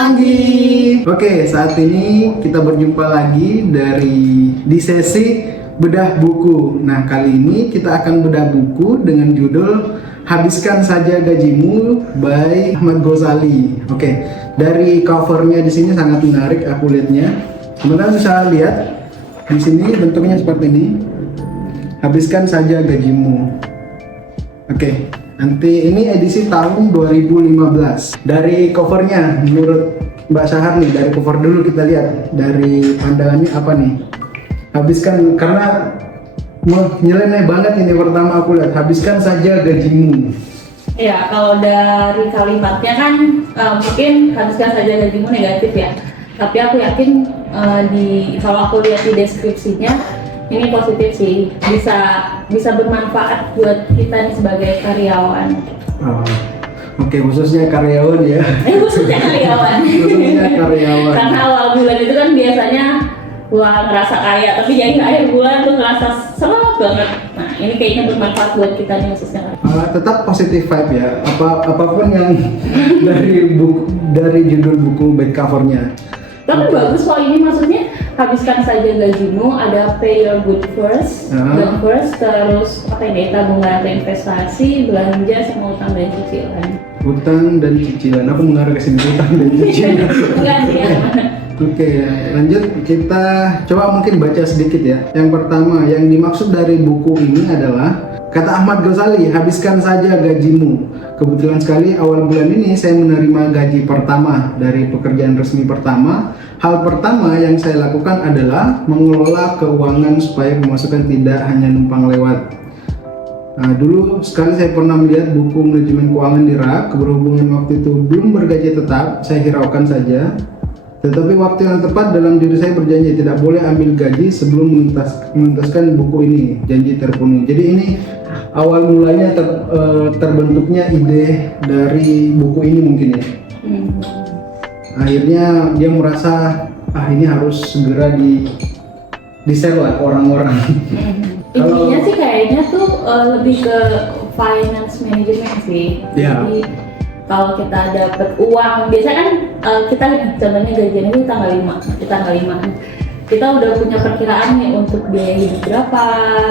lagi. Oke, saat ini kita berjumpa lagi di sesi bedah buku. Nah, kali ini kita akan bedah buku dengan judul Habiskan Saja Gajimu by Ahmad Ghazali. Oke, dari covernya di sini sangat menarik aku lihatnya. Teman-teman bisa lihat di sini bentuknya seperti ini. Habiskan saja gajimu. Oke, nanti ini edisi tahun 2015. Dari covernya, menurut Mbak Syahar nih, dari cover dulu kita lihat. Dari pandangannya apa nih? Habiskan, karena nyeleneh banget ini pertama aku lihat. Habiskan saja gajimu. Ya, kalau dari kalimatnya kan mungkin habiskan saja gajimu negatif ya. Tapi aku yakin kalau aku lihat di deskripsinya ini positif sih. Bisa bermanfaat buat kita nih sebagai karyawan. Oke, khususnya karyawan ya. Khususnya karyawan. Khususnya karyawan. Karena awal bulan itu kan biasanya wah ngerasa kaya, tapi jadi akhir bulan tuh ngerasa senang banget. Nah, ini kayaknya bermanfaat buat kita nih khususnya. Tetap positif vibe ya. Apapun yang dari judul buku back covernya. Tapi bagus kok ini, maksudnya habiskan saja gajimu, ada pay your good first, terus apa ini, tabungan reinvestasi, belanja sama utang dan cicilan. Utang dan cicilan, aku mengarah ke sini utang dan cicilan. Enggak sih ya. Oke, lanjut kita coba mungkin baca sedikit ya. Yang pertama, yang dimaksud dari buku ini adalah kata Ahmad Ghazali, habiskan saja gajimu. Kebetulan sekali awal bulan ini saya menerima gaji pertama dari pekerjaan resmi pertama. Hal pertama yang saya lakukan adalah mengelola keuangan supaya pemasukan tidak hanya numpang lewat. Nah, dulu sekali saya pernah melihat buku manajemen keuangan di rak, berhubungan waktu itu belum bergaji tetap, saya hiraukan saja. Tetapi waktu yang tepat dalam diri saya berjanji tidak boleh ambil gaji sebelum menuntaskan buku ini, janji terpenuhi. Jadi ini awal mulanya terbentuknya ide dari buku ini mungkin ya. Akhirnya dia merasa ini harus segera di-share lah orang-orang. Intinya sih kayaknya tuh lebih ke finance management sih. Yeah. Jadi kalau kita dapat uang, biasanya kan kita contohnya gajian itu tanggal 5. Kita udah punya perkiraan nih untuk biaya hidup berapa,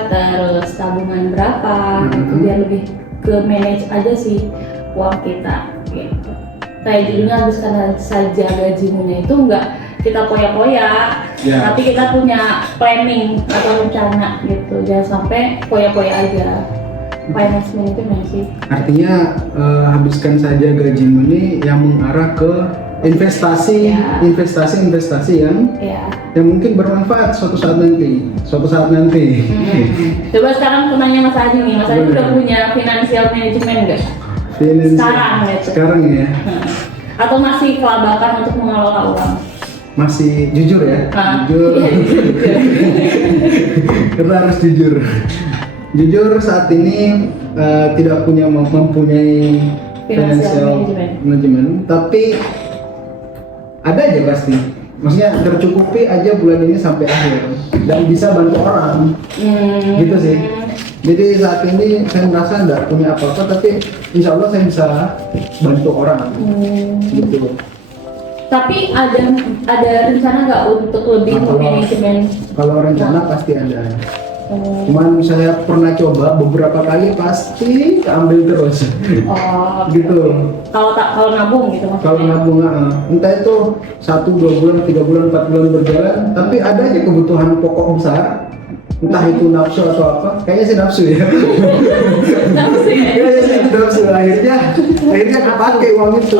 terus tabungan berapa, biar lebih ke manage aja sih uang kita gitu. Kayak judulnya habiskan saja gajimu itu enggak kita poya-poya, tapi kita punya planning atau rencana gitu, jangan sampai poya-poya aja. Finance management sih. Artinya habiskan saja gajimu ini yang mengarah ke investasi yang mungkin bermanfaat suatu saat nanti. Coba sekarang aku nanya Mas Adi nih, Mas Adi udah punya financial management nggak? Sekarang ya. Atau masih kelabakan untuk mengelola uang? Masih jujur ya? Jujur. Kita harus jujur. Jujur saat ini tidak mempunyai financial management, tapi ada aja pasti. Maksudnya tercukupi aja bulan ini sampai akhir dan bisa bantu orang. Gitu sih. Jadi saat ini saya merasa nggak punya apa-apa, tapi insya Allah saya bisa bantu orang. Gitu. Tapi ada rencana nggak untuk lebih ke manajemen? Kalau rencana pasti ada. Cuman saya pernah coba beberapa kali pasti ambil terus. Gitu. Kalau nabung gitu maksudnya. Kalau nabung entah itu 1, 2 bulan, 3 bulan, 4 bulan berjalan, tapi ada aja kebutuhan pokok besar. Entah itu nafsu atau apa, kayaknya sih nafsu ya. Kayaknya sih nafsu, akhirnya kepake uang itu.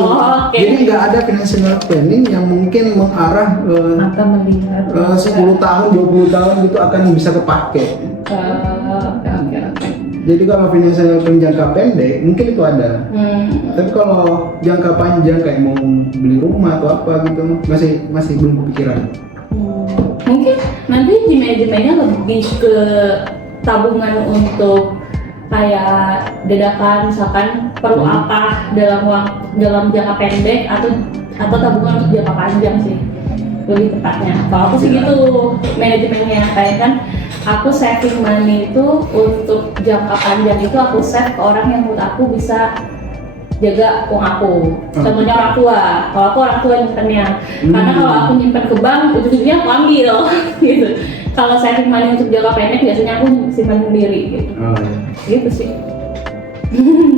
Jadi nggak ada financial planning yang mungkin mengarah 10 tahun, 20 tahun gitu akan bisa kepake. Jadi kalau financial planning jangka pendek mungkin itu ada. Tapi kalau jangka panjang kayak mau beli rumah atau apa gitu masih belum kepikiran. Mungkin nanti di manajemennya lebih ke tabungan untuk kayak dadakan, misalkan perlu apa dalam jangka pendek atau tabungan untuk jangka panjang sih lebih tepatnya. Kalau aku sih gitu manajemennya, kayak kan aku saving money itu untuk jangka panjang itu aku save ke orang yang menurut aku bisa jaga uang aku. Contohnya orang tua, kalau aku orang tua nyimpennya. Karena kalau aku nyimpen ke bank, ujung-ujungnya aku ambil gitu. Kalau saving money untuk jangka pendek biasanya aku simpan sendiri gitu. Oh, iya. Gitu sih.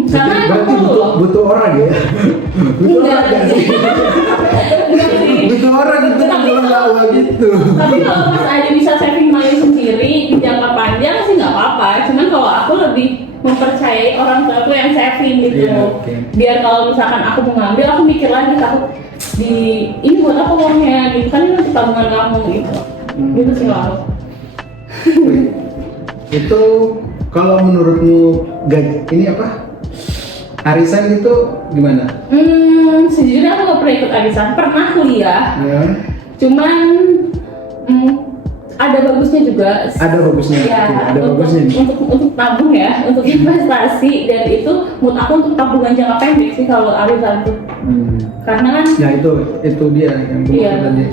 Karena Berarti aku butuh orang ya? Butuh Enggak. orang gak sih? enggak sih. Butuh orang gitu Tapi kalau bawa gitu. Tapi kalau Mas aja bisa saving money sendiri di jangka panjang sih nggak apa-apa. Cuman kalau aku lebih mempercayai orang tua aku yang saving gitu. Iya, oke. Biar kalau misalkan aku mau ngambil, aku mikir lagi takut di ini buat apa uangnya gitu kan, ini untuk tabungan kamu gitu. Gitu sih kalau aku. Itu kalau menurutmu ini apa? Arisan itu gimana? Sejujurnya aku nggak pernah ikut arisan. Pernah kuliah, Ya, cuman ada bagusnya juga. ada bagusnya. Ya, Ada bagusnya. untuk tabung ya, untuk investasi, dan itu menurut aku untuk tabungan jangka pendek sih kalau arisan tuh. Karena kan Ya itu dia yang Iya. tadi.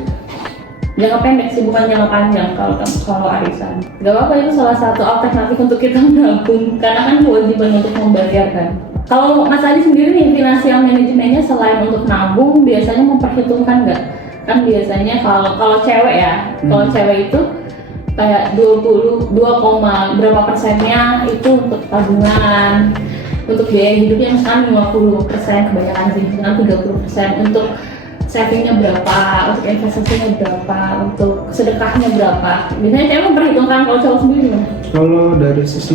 jangka pendek sih, bukan jangka panjang kalau arisan. Gak apa-apa, itu salah satu alternatif untuk kita menabung, karena kan kewajiban untuk membayar kan. Kalau Mas Adi sendiri nih, financial manajemennya selain untuk nabung, biasanya memperhitungkan nggak? Kan biasanya kalau cewek ya, kalau cewek itu kayak 22, berapa persennya itu untuk tabungan, untuk biaya hidupnya misalkan 50%, kebanyakan sih, misalkan 30%, untuk savingnya berapa, untuk investasinya berapa, untuk sedekahnya berapa. Biasanya cewek memperhitungkan, kalau cowok sendiri gimana? Kalau dari sisi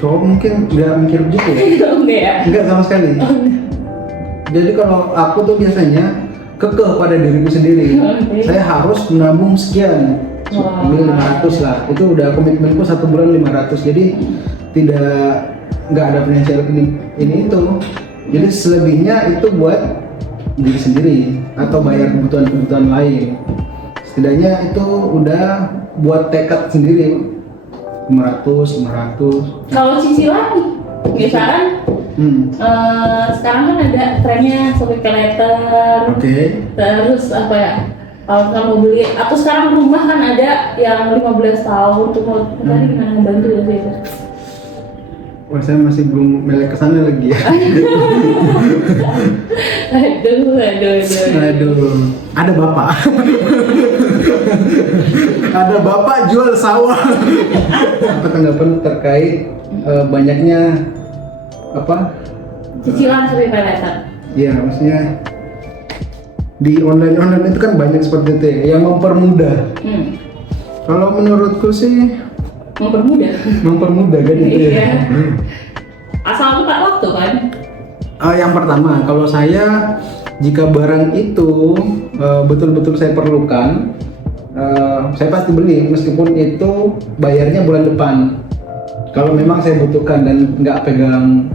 cowok mungkin nggak mikir begitu ya? Enggak ya? Enggak sama sekali. Jadi kalau aku tuh biasanya kekeh pada diriku sendiri. Oke. Saya harus menabung sekian. Wah. Ambil 500 lah. Itu udah komitmenku 1 bulan 500. Jadi nggak ada financial ini itu. Jadi selebihnya itu buat diri sendiri atau bayar kebutuhan-kebutuhan lain. Setidaknya itu udah buat tekad sendiri. 500. Kalau cicilan nih, misalkan sekarang kan ada trennya Shopee Paylater, Oke. terus apa ya, kalau kamu beli, atau sekarang rumah kan ada yang 15 tahun tuh, mau tadi gimana ngebantu ya sih itu? Wah, saya masih belum melek ke sana lagi ya. Aduh. Ada bapak. Ada bapak jual sawah. Apa tanggapan terkait banyaknya apa? Cicilan Shopee Paylater. Ya, maksudnya di online itu kan banyak seperti itu ya, yang mempermudah. Kalau menurutku sih mempermudah kan itu ya. Iya. Asal tepat waktu kan. Yang pertama, kalau saya jika barang itu betul-betul saya perlukan, saya pasti beli meskipun itu bayarnya bulan depan. Kalau memang saya butuhkan dan nggak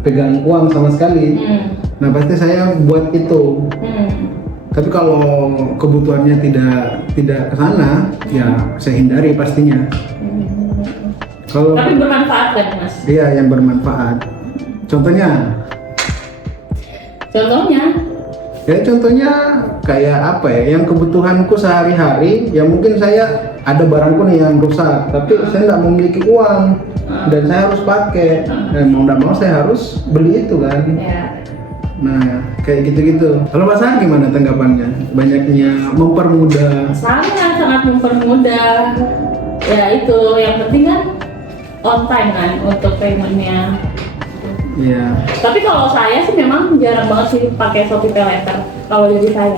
pegang uang sama sekali, nah pasti saya buat itu. Tapi kalau kebutuhannya tidak ke sana, ya saya hindari pastinya. Kalau Tapi bermanfaat kan Mas? iya, yang bermanfaat. Contohnya Ya contohnya kayak apa ya, yang kebutuhanku sehari-hari, ya mungkin saya ada barangku nih yang rusak, tapi saya nggak memiliki uang dan saya harus pakai, dan mau nggak mau saya harus beli itu kan. Ya. Nah kayak gitu-gitu. Kalau Mas Har gimana tanggapannya? Banyaknya mempermudah. Sangat mempermudah. Ya itu yang penting kan on time kan untuk paymentnya. Iya. Tapi kalau saya sih memang jarang banget sih pakai Shopee Paylater. Kalau jadi saya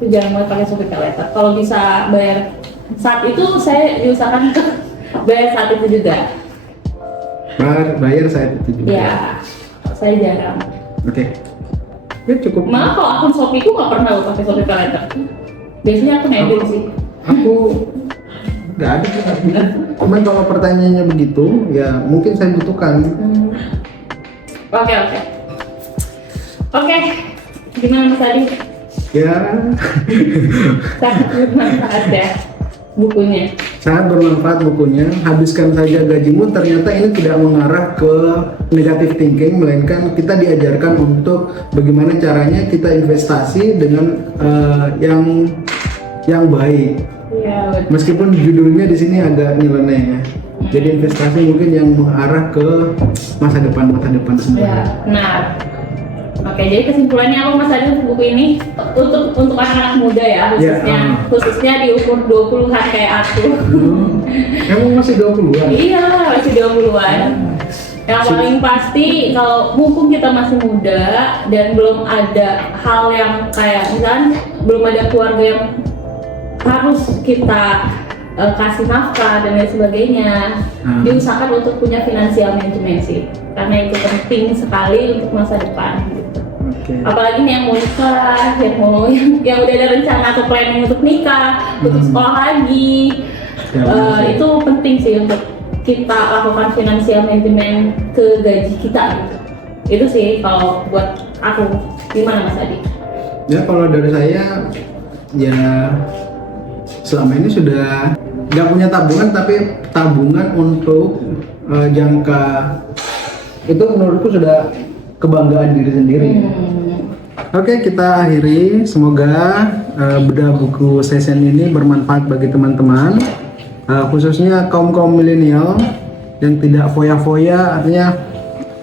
itu jarang banget pakai Shopee Paylater. Kalau bisa bayar saat itu, saya diusahakan bayar saat itu juga. Bayar saya itu juga. Ya, saya jarang. Oke. Ya cukup. Malah kalau akun Shopee ku nggak pernah loh pakai Shopee Paylater. Biasanya aku nebeng sih. Aku nggak ada sih. Cuman kalau pertanyaannya begitu, ya mungkin saya butuhkan. Oke. Gimana Mas Adi? Ya. Sangat bermanfaat ya bukunya. Sangat bermanfaat bukunya. Habiskan saja gajimu, ternyata ini tidak mengarah ke negative thinking, melainkan kita diajarkan untuk bagaimana caranya kita investasi dengan yang baik. Iya, betul. Meskipun judulnya di sini agak nyeleneh ya. Jadi investasi mungkin yang mengarah ke masa depan Ya, semua. benar. Oke, jadi kesimpulannya apa Mas Adi untuk buku ini? Untuk anak-anak muda ya khususnya di umur 20-an kayak aku. Emang masih 20-an? Iya, masih 20-an. Yang paling pasti kalau mumpung kita masih muda dan belum ada hal yang kayak misalnya belum ada keluarga yang harus kita kasih nafkah dan lain sebagainya, diusahakan untuk punya financial management sih, karena itu penting sekali untuk masa depan gitu. Apalagi nih yang mau nikah, yang udah ada rencana atau planning untuk nikah, untuk sekolah lagi, itu penting sih untuk kita lakukan financial management ke gaji kita gitu. Itu sih kalau buat aku. Gimana Mas Adi? Ya kalau dari saya ya selama ini sudah nggak punya tabungan, tapi tabungan untuk jangka itu menurutku sudah kebanggaan diri sendiri. Oke, kita akhiri. Semoga bedah buku session ini bermanfaat bagi teman-teman, khususnya kaum milenial yang tidak foya-foya, artinya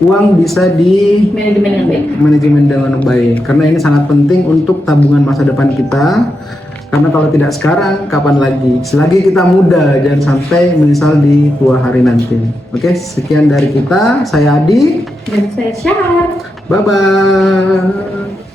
uang bisa di manajemen dengan baik, karena ini sangat penting untuk tabungan masa depan kita. Karena kalau tidak sekarang, kapan lagi? Selagi kita muda, jangan sampai menyesal di tua hari nanti. Oke, sekian dari kita. Saya Adi. Dan saya Syahar. Bye-bye.